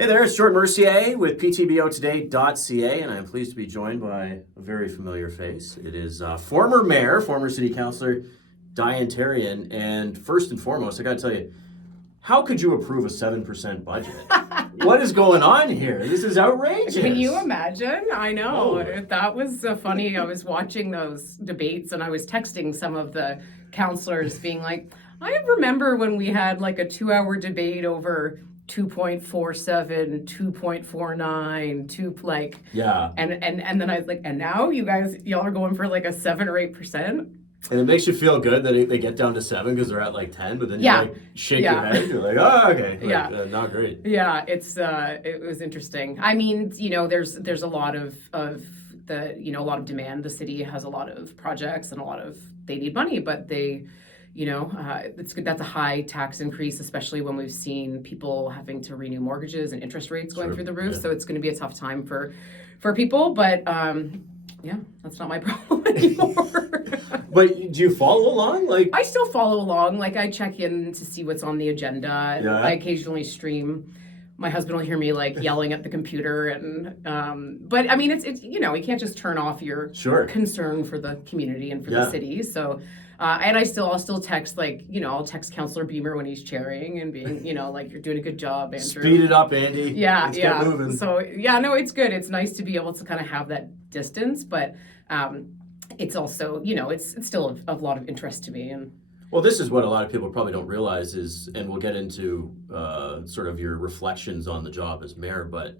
Hey there, it's Jordan Mercier with PTBOToday.ca, and I'm pleased to be joined by a very familiar face. It is former mayor, former city councilor, Diane Therrien. And first and foremost, I got to tell you, how could you approve a 7% budget? What is going on here? This is outrageous. Can you imagine? I know. Oh. That was funny. I was watching those debates and I was texting some of the counselors being like, I remember when we had like a 2-hour debate over 2.47, 2.49, Yeah. And then I was like, and now y'all are going for like a 7 or 8%. And it makes you feel good that they get down to 7 because they're at like 10, but then Yeah. you like shake Yeah. your head. You're like, oh, okay. Like, Yeah. Not great. Yeah, it was interesting. I mean, there's a lot of the, a lot of demand. The city has a lot of projects and they need money, but they, it's good. That's a high tax increase, especially when we've seen people having to renew mortgages and interest rates going through the roof. Yeah. So it's going to be a tough time for people, but yeah, that's not my problem anymore. But do you follow along? I still follow along. Like, I check in to see what's on the agenda. Yeah. I occasionally stream. My husband will hear me like yelling at the computer, and but I mean, it's you can't just turn off your concern for the community and for the city. So, and I'll still text I'll text Councillor Beamer when he's chairing and being like, you're doing a good job, Andrew. Speed it up, Andy. Yeah, Let's get moving. So no, it's good. It's nice to be able to kind of have that distance, but it's also it's still of a lot of interest to me. And well, this is what a lot of people probably don't realize is, and we'll get into sort of your reflections on the job as mayor, but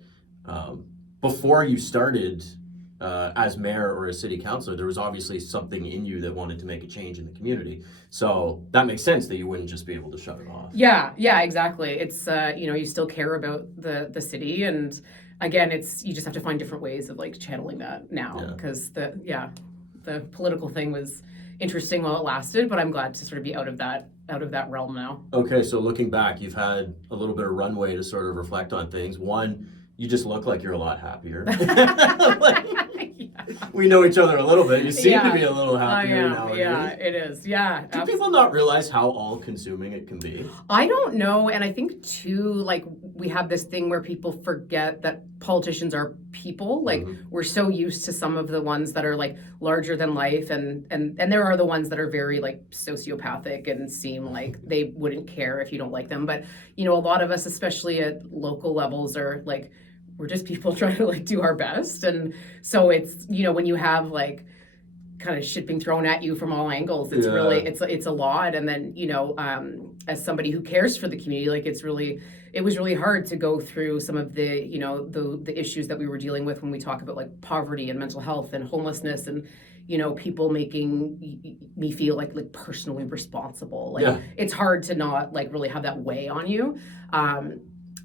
before you started as mayor or as city councilor, there was obviously something in you that wanted to make a change in the community. So that makes sense that you wouldn't just be able to shut it off. Yeah, exactly. It's, you still care about the city, and again, you just have to find different ways of like channeling that now, because the political thing was interesting while it lasted, but I'm glad to sort of be out of that realm now. Okay, so looking back, you've had a little bit of runway to sort of reflect on things. One, you just look like you're a lot happier. We know each other a little bit. You seem to be a little happier now. Yeah, it is. Yeah. Do people not realize how all-consuming it can be? I don't know, and I think too, like, we have this thing where people forget that politicians are people. Like, we're so used to some of the ones that are like larger than life, and there are the ones that are very like sociopathic and seem like they wouldn't care if you don't like them. But a lot of us, especially at local levels, are like, we're just people trying to like do our best. And so it's, when you have like kind of shit being thrown at you from all angles, it's really, it's a lot. And then, as somebody who cares for the community, like it was really hard to go through some of the, the issues that we were dealing with when we talk about like poverty and mental health and homelessness, and, people making me feel like personally responsible. Like it's hard to not like really have that weigh on you.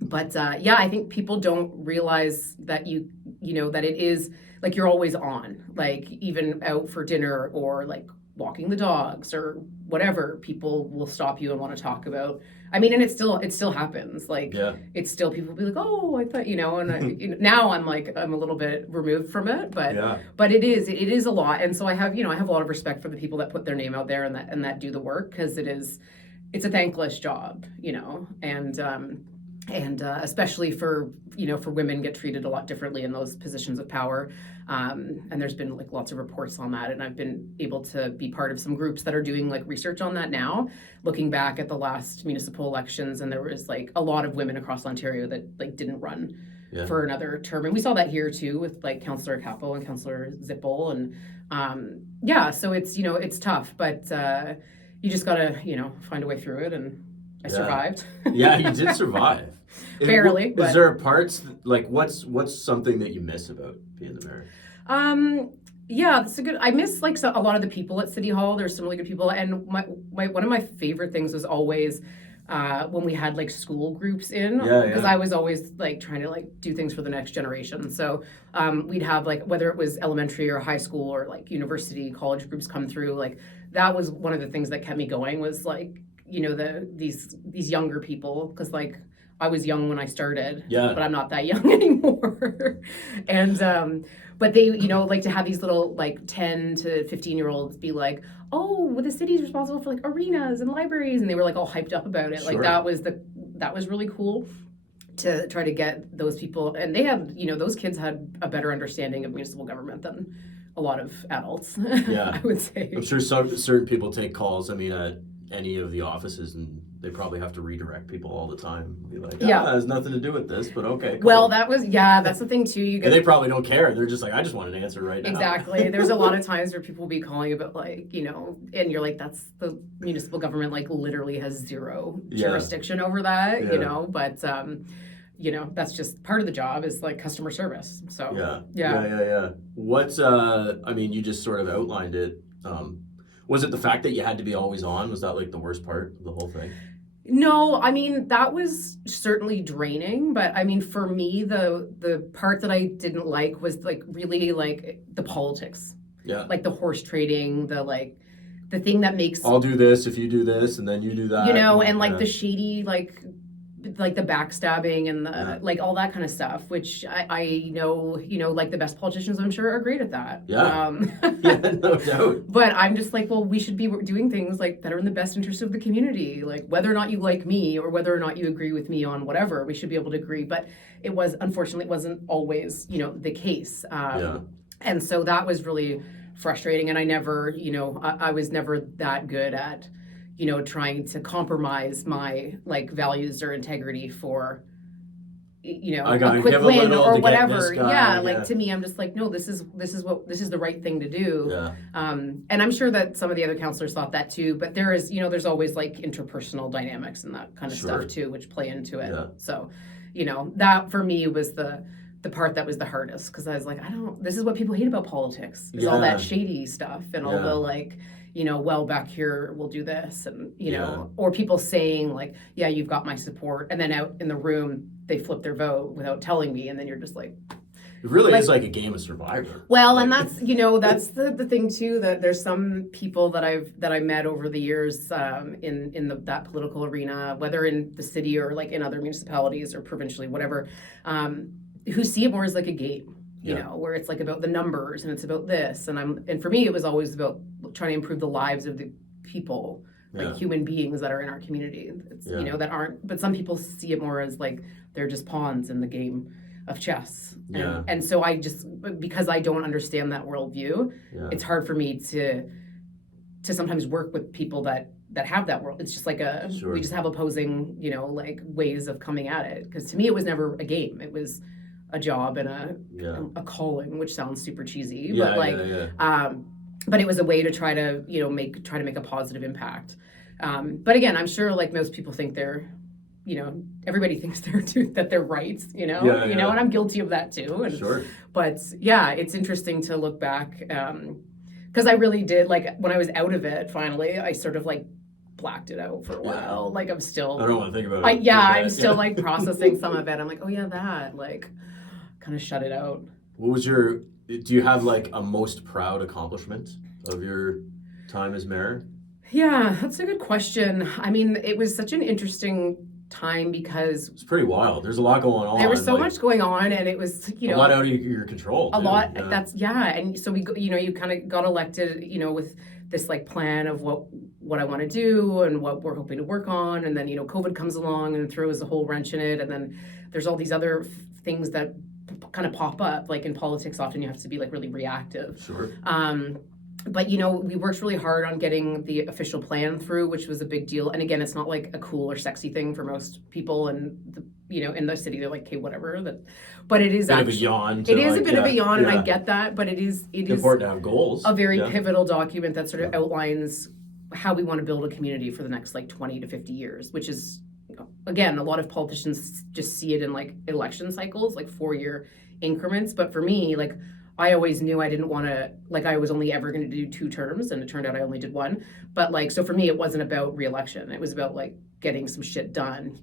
But I think people don't realize that that it is like you're always on, like even out for dinner or like walking the dogs or whatever, people will stop you and want to talk about. I mean, and it still happens. Like it's still, people be like, oh, I thought, and now I'm like, I'm a little bit removed from it, but it is a lot. And so I have a lot of respect for the people that put their name out there and that do the work, because it's a thankless job, and especially for women get treated a lot differently in those positions of power, and there's been like lots of reports on that, and I've been able to be part of some groups that are doing like research on that now, looking back at the last municipal elections, and there was like a lot of women across Ontario that like didn't run for another term, and we saw that here too with like Councillor Capo and Councillor Zippel, and so it's it's tough, but you just gotta find a way through it, and I survived. Yeah, you did survive. Barely. Is there parts, like, what's something that you miss about being the mayor? Yeah, that's I miss like a lot of the people at City Hall. There's some really good people, and one of my favorite things was always when we had like school groups in, because I was always like trying to like do things for the next generation. So we'd have like, whether it was elementary or high school or like university, college groups come through. Like that was one of the things that kept me going, was like these younger people, because like I was young when I started, but I'm not that young anymore. And but they like to have these little like 10 to 15-year-olds be like, oh, well, the city's responsible for like arenas and libraries, and they were like all hyped up about it. Like that was really cool. to try to get those people, and they had, those kids had a better understanding of municipal government than a lot of adults. Yeah. I would say. I'm sure certain people take calls, I mean, at any of the offices, and they probably have to redirect people all the time. Be like, it has nothing to do with this, but okay, cool. Well, that's the thing too. And they probably don't care. They're just like, I just want an answer right now. Exactly. There's a lot of times where people will be calling about like, and you're like, that's the municipal government, like literally has zero jurisdiction over that, but that's just part of the job is like customer service. So yeah. What's I mean, you just sort of outlined it. Was it the fact that you had to be always on? Was that like the worst part of the whole thing? No, I mean, that was certainly draining, but I mean, for me, the part that I didn't like was like really like the politics. Yeah. Like the horse trading, the thing that makes I'll do this if you do this and then you do that. And like the shady like the backstabbing and the like all that kind of stuff, which I know, like the best politicians I'm sure are great at that. Yeah. Yeah, no doubt. But I'm just like, well, we should be doing things like that are in the best interest of the community. Like whether or not you like me or whether or not you agree with me on whatever, we should be able to agree. But unfortunately, it wasn't always, the case. And so that was really frustrating. And I never, I was never that good at trying to compromise my like values or integrity for, a quick win or whatever. To me, I'm just like, no, this is the right thing to do. Yeah. And I'm sure that some of the other counselors thought that too, but there is, there's always like interpersonal dynamics and that kind of stuff too, which play into it. Yeah. So, that for me was the part that was the hardest, because I was like, this is what people hate about politics, is all that shady stuff and all the like, well, back here we'll do this, and or people saying like, yeah, you've got my support, and then out in the room they flip their vote without telling me, and then you're just like, it really is like a game of Survivor. Well, and that's that's the thing too, that there's some people that I met over the years in that political arena, whether in the city or like in other municipalities or provincially, whatever, who see it more as like a game. Where it's like about the numbers and it's about this, and for me it was always about trying to improve the lives of the people, like human beings that are in our community. It's, that aren't, but some people see it more as like they're just pawns in the game of chess. And so because I don't understand that worldview, it's hard for me to sometimes work with people that have that world. It's just like we just have opposing, like ways of coming at it. Because to me it was never a game. It was a job and a calling, which sounds super cheesy, but it was a way to try to make a positive impact. But again, I'm sure like most people think they're, everybody thinks that they're right, and I'm guilty of that too. And, sure. But it's interesting to look back, because I really did, like when I was out of it finally, I sort of like blacked it out for a while. Like I'm still, I don't want to think about it. I'm still like processing some of it. I'm like, oh yeah, that, like, kind of shut it out. What was do you have like a most proud accomplishment of your time as mayor? Yeah, that's a good question. I mean, it was such an interesting time because it's pretty wild. There's a lot going on. There was so much going on, and it was, a lot out of your control. A lot. And so we, you kind of got elected, with this like plan of what I want to do and what we're hoping to work on, and then COVID comes along and throws a whole wrench in it, and then there's all these other things that kind of pop up. Like in politics, often you have to be like really reactive. Sure. But we worked really hard on getting the official plan through, which was a big deal. And again, it's not like a cool or sexy thing for most people, and in the city they're like, okay, whatever. But it is actually a yawn. It is a bit of a yawn, and I get that. But it is important to have goals. A very pivotal document that sort of outlines how we want to build a community for the next like 20 to 50 years, which is, again, a lot of politicians just see it in like election cycles, like 4-year increments. But for me, like, I always knew I didn't want to, like, I was only ever going to do 2 terms, and it turned out I only did 1. But like, so for me, it wasn't about re-election. It was about like getting some shit done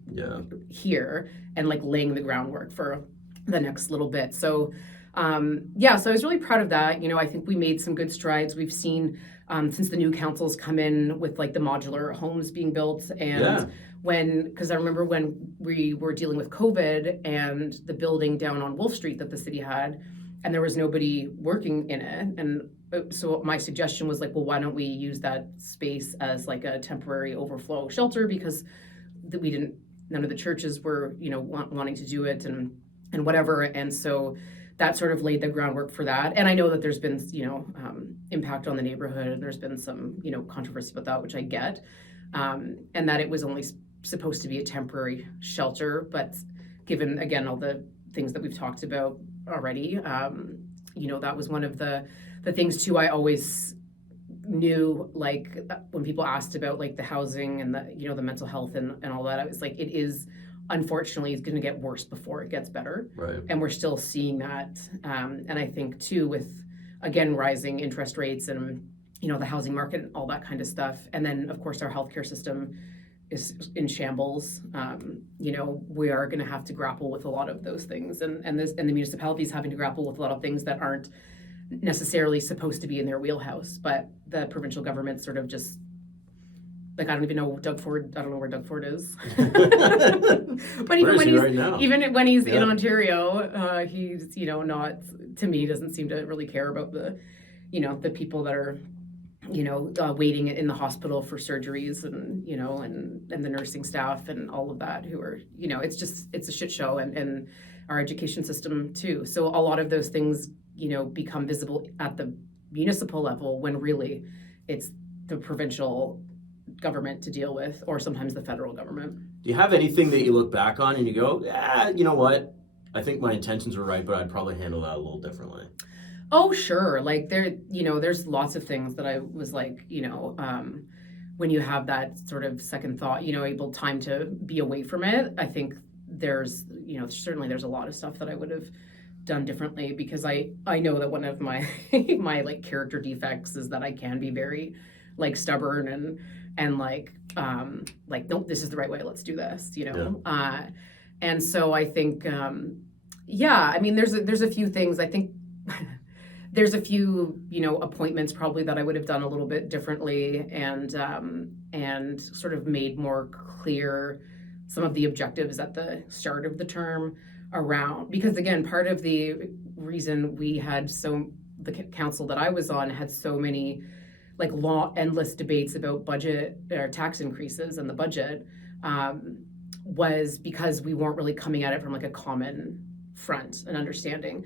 here and like laying the groundwork for the next little bit. So, so I was really proud of that. I think we made some good strides. We've seen, since the new councils come in with like the modular homes being built, and because I remember when we were dealing with COVID and the building down on Wolf Street that the city had, and there was nobody working in it. And so my suggestion was like, well, why don't we use that space as like a temporary overflow shelter, because we didn't none of the churches were, wanting to do it and whatever. And so that sort of laid the groundwork for that. And I know that there's been, impact on the neighborhood, and there's been some, controversy about that, which I get. And that it was only supposed to be a temporary shelter. But given, again, all the things that we've talked about already, that was one of the things too. I always knew, like, when people asked about like the housing and the mental health and all that, I was like, it is, unfortunately, it's going to get worse before it gets better. Right. And we're still seeing that. And I think too, with, again, rising interest rates and, the housing market and all that kind of stuff. And then of course our healthcare system is in shambles. We are going to have to grapple with a lot of those things, and the municipalities having to grapple with a lot of things that aren't necessarily supposed to be in their wheelhouse, but the provincial government sort of just, like, I don't even know Doug Ford. I don't know where Doug Ford is. But even when he's, right now? even when he's in Ontario, he's, not, to me, doesn't seem to really care about the people that are, waiting in the hospital for surgeries, and, and the nursing staff and all of that, who are, it's a shit show, and our education system too. So a lot of those things, become visible at the municipal level, when really it's the provincial government to deal with, or sometimes the federal government. Do you have anything that you look back on and you go, you know what? I think my intentions were right, but I'd probably handle that a little differently. Oh, sure. Like there's lots of things that I was like, when you have that sort of second thought, able time to be away from it, I think there's, certainly there's a lot of stuff that I would have done differently, because I know that one of my my like character defects is that I can be very like stubborn and like nope, this is the right way, let's do this, and so I think I mean there's a few things. I think there's a few appointments probably that I would have done a little bit differently, and sort of made more clear some of the objectives at the start of the term around, because again, part of the reason we had the council that I was on had so many like endless debates about budget or tax increases and the budget, was because we weren't really coming at it from like a common front and understanding.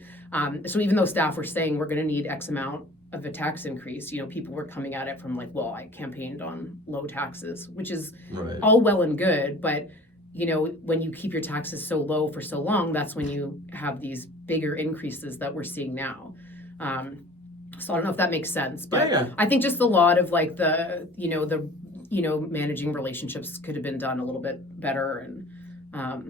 So even though staff were saying we're going to need X amount of a tax increase, people were coming at it from like, well, I campaigned on low taxes, which is all well and good, but when you keep your taxes so low for so long, that's when you have these bigger increases that we're seeing now. So I don't know if that makes sense, but I think just a lot of like the managing relationships could have been done a little bit better. And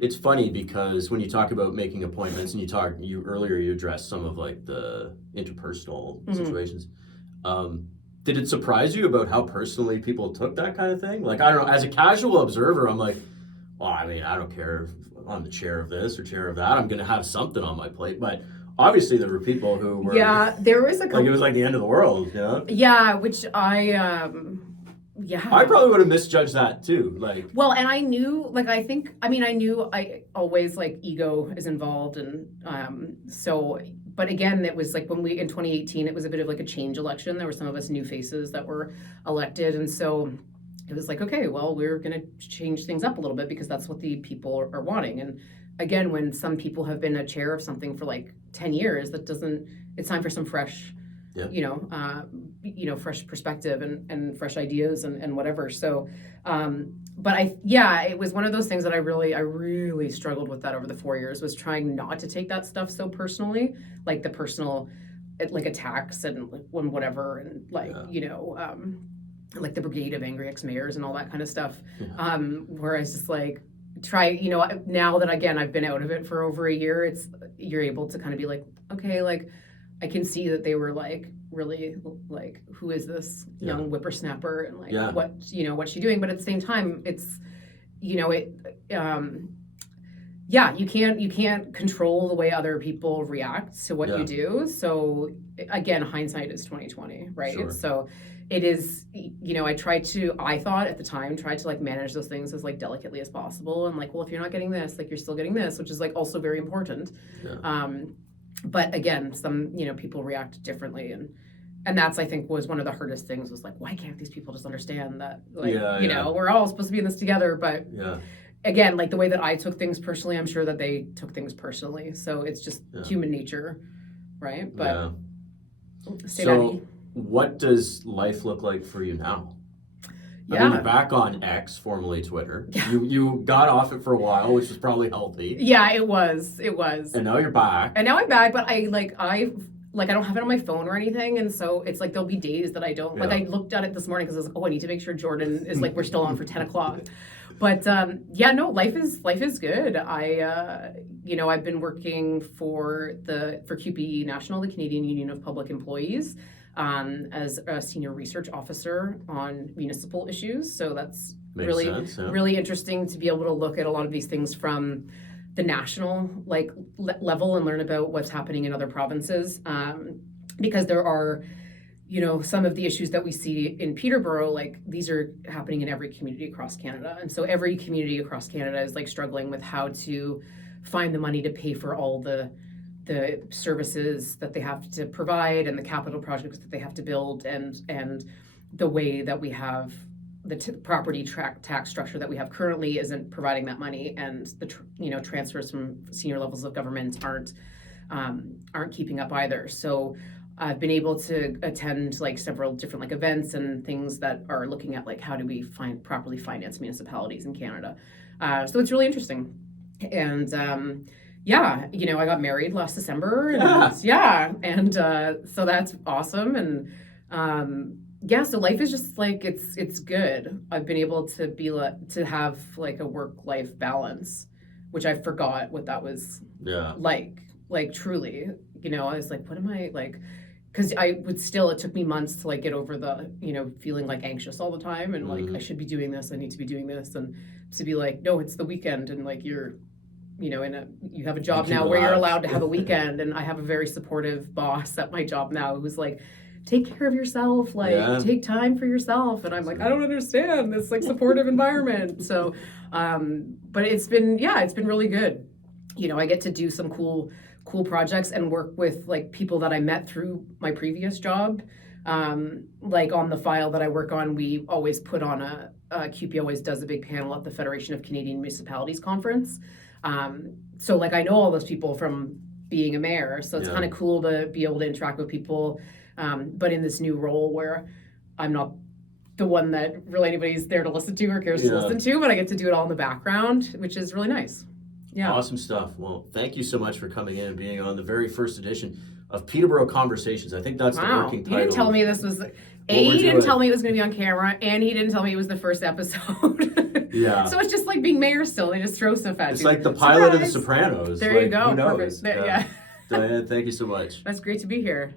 it's funny because when you talk about making appointments, and you earlier addressed some of like the interpersonal situations. Did it surprise you about how personally people took that kind of thing? Like, I don't know, as a casual observer, I'm like, well, I mean, I don't care if I'm the chair of this or chair of that. I'm going to have something on my plate. But obviously there were people who were... Yeah, there was a couple... Like, it was like the end of the world, Yeah, which I probably would have misjudged that too. Like... Well, and I knew, like, I knew I always, like, ego is involved. And so... But again, it was like when in 2018, it was a bit of like a change election. There were some of us new faces that were elected. And so... It was like, okay, well, we're going to change things up a little bit because that's what the people are wanting. And again, when some people have been a chair of something for like 10 years, it's time for some fresh, fresh perspective and fresh ideas and whatever. So, but it was one of those things that I really struggled with that over the 4 years, was trying not to take that stuff so personally, like the personal, like attacks and whatever. And like, like the Brigade of Angry Ex-Mayors and all that kind of stuff, where I was just like, now that, again, I've been out of it for over a year, you're able to kind of be like, okay, like, I can see that they were like, really, like, who is this young whippersnapper, and like, what's she doing? But at the same time, it's, you can't control the way other people react to what you do. So again, hindsight is 20/20, right? Sure. So it is, I thought at the time, tried to like manage those things as like delicately as possible. And like, well, if you're not getting this, like, you're still getting this, which is like also very important. Yeah. But again, some, people react differently. And that's, I think, was one of the hardest things, was like, why can't these people just understand that, like, we're all supposed to be in this together, but again, like the way that I took things personally, I'm sure that they took things personally. So it's just human nature, right? But so what does life look like for you now? I mean, you're back on X, formerly Twitter. Yeah. You got off it for a while, which was probably healthy. Yeah, it was. And now you're back. And now I'm back, but I don't have it on my phone or anything, and so it's like there'll be days that I don't. Like I looked at it this morning because I was like, oh, I need to make sure Jordan is like we're still on for 10 o'clock. But life is good. I've been working for QPE National, the Canadian Union of Public Employees, as a senior research officer on municipal issues. So that's really interesting to be able to look at a lot of these things from the national level and learn about what's happening in other provinces, because there are some of the issues that we see in Peterborough, like these are happening in every community across Canada. And so every community across Canada is like struggling with how to find the money to pay for all the services that they have to provide and the capital projects that they have to build, and the way that we have the property tax structure that we have currently isn't providing that money, and the transfers from senior levels of government aren't keeping up either. So I've been able to attend like several different like events and things that are looking at like how do we properly finance municipalities in Canada. So it's really interesting. And I got married last December. And so that's awesome. And so life is just like it's good. I've been able to have like a work-life balance, which I forgot what that was like truly. I was like, what am I like? Because it took me months to like get over the, feeling like anxious all the time and like I should be doing this, I need to be doing this, and to be like, no, it's the weekend, and like you're, you have a job now where you're allowed to have a weekend, and I have a very supportive boss at my job now who's like, take care of yourself, take time for yourself, and I'm like, I don't understand this like supportive environment. So, but it's been really good. I get to do some cool projects and work with like people that I met through my previous job. Like on the file that I work on, we always put on QP always does a big panel at the Federation of Canadian Municipalities conference. So like I know all those people from being a mayor, so it's kind of cool to be able to interact with people. But in this new role where I'm not the one that really anybody's there to listen to or cares to listen to, but I get to do it all in the background, which is really nice. Yeah. Awesome stuff. Well, thank you so much for coming in and being on the very first edition of Peterborough Conversations. I think that's the working title. You didn't tell me this was... he didn't tell me it was going to be on camera, and he didn't tell me it was the first episode. Yeah. So it's just like being mayor still. They just throw stuff at you. It's like the pilot of The Sopranos. There you go. Who knows? Perfect. Yeah. Diane, thank you so much. That's great to be here.